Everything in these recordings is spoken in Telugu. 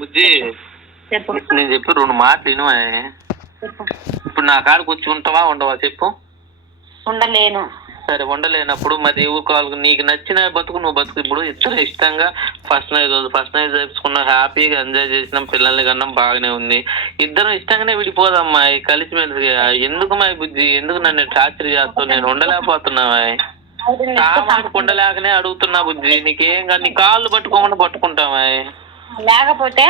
బుజ్జి నేను చెప్పి రెండు మాటలు చెప్పు. ఇప్పుడు నా కాడికి వచ్చి ఉంటావా ఉండవా? చెప్పు. ఉండలేను. సరే ఉండలేనప్పుడు మరి ఊరుకోవాలి నీకు నచ్చిన బతుకు నువ్వు బతుకు. ఇప్పుడు ఇద్దరు ఇష్టంగా ఫస్ట్ నైట్ ఫస్ట్ నైట్ జరుపుకున్నాం హ్యాపీగా ఎంజాయ్ చేసినాం పిల్లల్ని కన్నాం బాగానే ఉంది. ఇద్దరం ఇష్టంగానే విడిపోదమ్మా కలిసిమెలిసి ఎందుకు మా బుజ్జి? ఎందుకు నన్ను టార్చర్ చేస్తావు? నేను సామాన్లు ఉండలేకనే అడుగుతున్నా బుజ్జి. నీకేం నీ కాళ్ళు పట్టుకోమని పట్టుకుంటావా లేకపోతే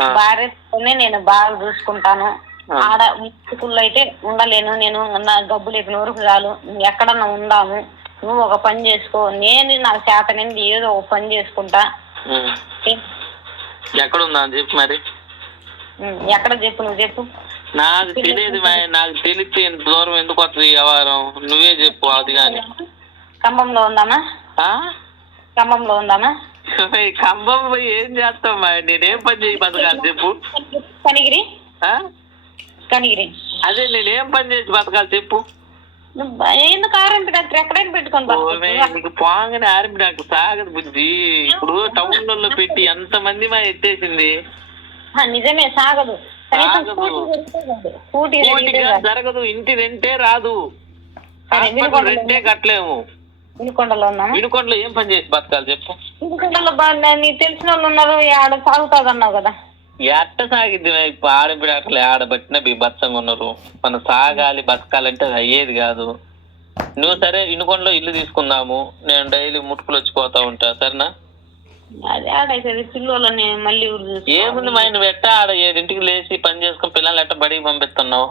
ఆ. భార్యతోనే నేను బాగా చూసుకుంటాను. ఆడ ముక్కుల్లో అయితే ఉండలేను. నేను నా గబ్బు లేపిన వరకు చాలు. ఎక్కడన్నా ఉందాము. నువ్వు ఒక పని చేసుకో. నేను నాకు చేతనండి ఏదో ఒక పని చేసుకుంటా. ఉం. ఎక్కడుందా అని చెప్పు మరి. ఎక్కడ చెప్పు? నువ్వు చెప్పు. నాకు తెలియదు నాకు తెలిస్తే దూరం ఎందుకు వస్తుంది వ్యవహారం? నువ్వే చెప్పు అది కానీ ఖమ్మంలో ఉందామా? ఖమ్మంలో ఉందామా? ఖమ్మం పోయి ఏం చేస్తావు మా నేనేం పని చేయి బతకాలి చెప్పు. కనిగిరి? కనిగిరి. అదే నేనేం పని చేసి బతకాలి చెప్పు. ఎందుకు ఆరెంట్ డాక్టర్ ఎక్కడైనా నీకు పోగానే ఆర్మీ డాక్టర్ సాగదు బుజ్జి. ఇప్పుడు టౌన్లలో పెట్టి ఎంత మంది మా ఎత్తేసింది? నిజమే సాగదు. జరగదు ఇంటి రెంటే రాదు. రెంటే కట్టలేము. వినుకొండలో ఉన్నామా వినుకొండలో ఏం పని చేసి బతకాలి చెప్పు. వినుకొండలో బాగా నీకు తెలిసిన వాళ్ళు ఉన్నారు ఆడ సాగుతుంది అన్నావు కదా ఎట్ట సాగిద్ది ఇప్పుడు ఆడబిడాకలు ఆడబట్టిన బీభత్సంగా ఉన్నారు. మనం సాగాలి బతకాలంటే అది అయ్యేది కాదు. నువ్వు సరే ఇనుకొండలో ఇల్లు తీసుకుందాము నేను డైలీ ముట్టుకులు వచ్చిపోతా ఉంటా సరేనా. ఏముంది మా నువ్వు ఎట్ట ఆడ ఏడింటికి లేచి పని చేసుకుని పిల్లల్ని ఎట్ట బడికి పంపిస్తున్నావు?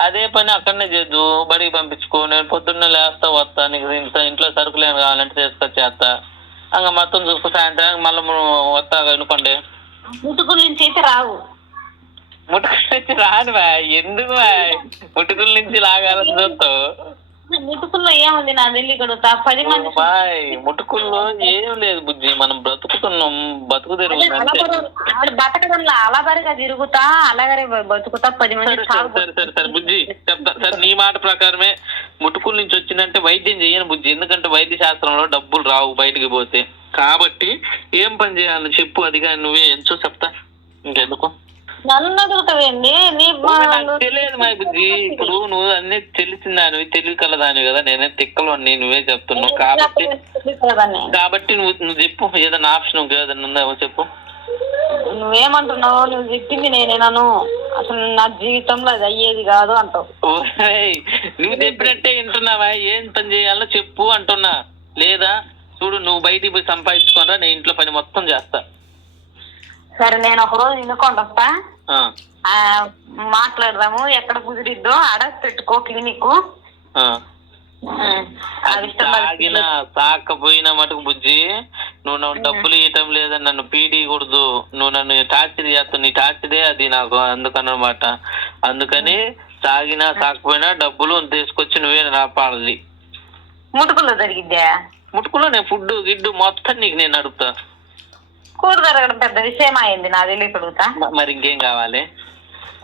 అదే పని అక్కడనే చేద్దు బడికి పంపించుకో నేను పొద్దున్నే లేస్తా వస్తా నీకు ఇంట్లో ఇంట్లో సరుకులు ఏమి కావాలంటే చేసుకొచ్చేస్తా ఇంకా మొత్తం చూసుకో సాయంత్రం మళ్ళీ వస్తా అనుకోండి ముటుకుల నుంచి అయితే రావు. ముట్టుకుల నుంచి రాదు బా ఎందుకు బా ముట్టుకుల నుంచి లాగాలని చూస్తావు. ముటుకుల్లో ఏముంది నా వెళ్ళి ఇక్కడ పది మంది బాయ్ ముట్టుకుల్లో ఏం లేదు బుజ్జి మనం బ్రతుకుతున్నాం బతుకు తెరువు బతకడంలో తిరుగుతా బతుకుతా పది మంది సరే సరే సరే బుజ్జి చెప్తా. సరే నీ మాట ప్రకారమే ముట్టుకుల నుంచి వచ్చిందంటే వైద్యం చేయను బుజ్జి. ఎందుకంటే వైద్య శాస్త్రంలో డబ్బులు రావు బయటికి పోతే. కాబట్టి ఏం పని చేయాలని చెప్పు అది కానీ నువ్వే ఎంచో చెప్తా. ఇంకెందుకు? నన్ను అడుగుతావేండి నీ తెలియదు మా బుజ్జి. ఇప్పుడు నువ్వు అన్ని తెలిసిన దానివి తెలివి కలదానివి కదా నేనే తిక్కలో నువ్వే చెప్తున్నావు కాబట్టి. కాబట్టి నువ్వు నువ్వు చెప్పు ఏదైనా ఆప్షన్ ఇంకేదైనా ఉందా చెప్పు. నువ్వేమంటున్నావు నువ్వు చెప్పింది నేనేనాను అసలు నా జీవితంలో అది అయ్యేది కాదు అంటావు. నువ్వు చెప్పినట్టే వింటున్నావా ఏం పని చేయాలో చెప్పు అంటున్నా. లేదా చూడు నువ్వు బయటికి పోయి సంపాదించుకోరా నేను ఇంట్లో పని మొత్తం చేస్తా. సరే నేను ఒక రోజు వినుకోండి వస్తా మాట్లాడదాము ఎక్కడ కుదిరిద్దో ఆడ పెట్టుకో క్లినిక్ తాగినా తాకపోయినా మటుకు బుజ్జి నువ్వు నన్ను డబ్బులు ఇవ్వటం లేదని నన్ను పీడియకూడదు నువ్వు నన్ను టార్చర్ చేస్తావు నీ టార్చరే అది నాకు అందుకనమాట అందుకని తాగినా తాకపోయినా డబ్బులు తీసుకొచ్చి నువ్వే రాపాడాలి ముటుకుల్లో జరిగిద్దా? ముట్టుకులో నేను ఫుడ్ గిడ్డు మొత్తం నీకు నేను నడుపుతా కూడు జరగడం పెద్ద విషయం అయింది నా తెలియ అడుగుతా మ- మరి ఇంకేం కావాలి?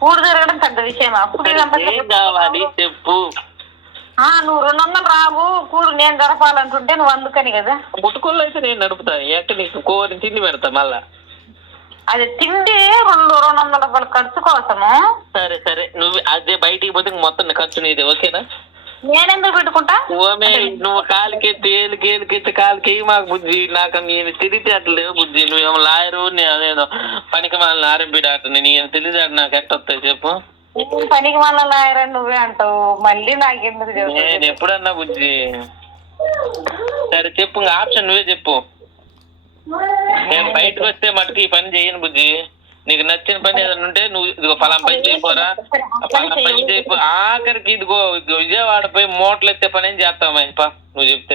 కూడు జరగడం పెద్ద విషయమా? ఏం కావాలి? చెప్పు. ఆ, నువ్వు రెండు వందలు రావు. కూడు నేను జరపాలంటుంటే నువ్వు అందుకని కదా. ముట్టుకోళ్ళు అయితే నేను నడుపుతా. ఎక్కడ నీకు కోరి తిండి పెడతా మళ్ళా. అది తిండి రెండు రెండు వందల రూపాయల ఖర్చు కోసము. సరే సరే. నువ్వు అదే బయటికి పోతే మొత్తం ఖర్చు నీది. ఓకేనా? నేనెందుకు పెట్టుకుంటా? ఓమే నువ్వు కాలికెత్తి ఏలికి ఏలికెత్తి కాలికి మాకు బుజ్జి నాకు నేను తిరిగితే అట్లా లేవు బుజ్జి నువ్వేమో లాయరు నేను పనికి మన ఆర్ఎంపీ డాక్టర్ నేను తెలియదు నాకు ఎట్ట వస్తాయి చెప్పు. పనికి మళ్ళా లాయరని నువ్వే అంటావు? మళ్ళీ నాకు ఎందుకు నేను ఎప్పుడన్నా బుజ్జి సరే చెప్పు ఆప్షన్ నువ్వే చెప్పు. నేను బయటకు వస్తే మటుకు ఈ పని చేయను బుజ్జి నీకు నచ్చిన పని ఏదైనా ఉంటే నువ్వు ఇదిగో ఫలాం పని చేయపోరా ఫలాం పని చేయపో. ఆఖరికి ఇదిగో విజయవాడ పోయి మోటార్లు ఎత్తే పని ఏం చేస్తావు నువ్వు చెప్తే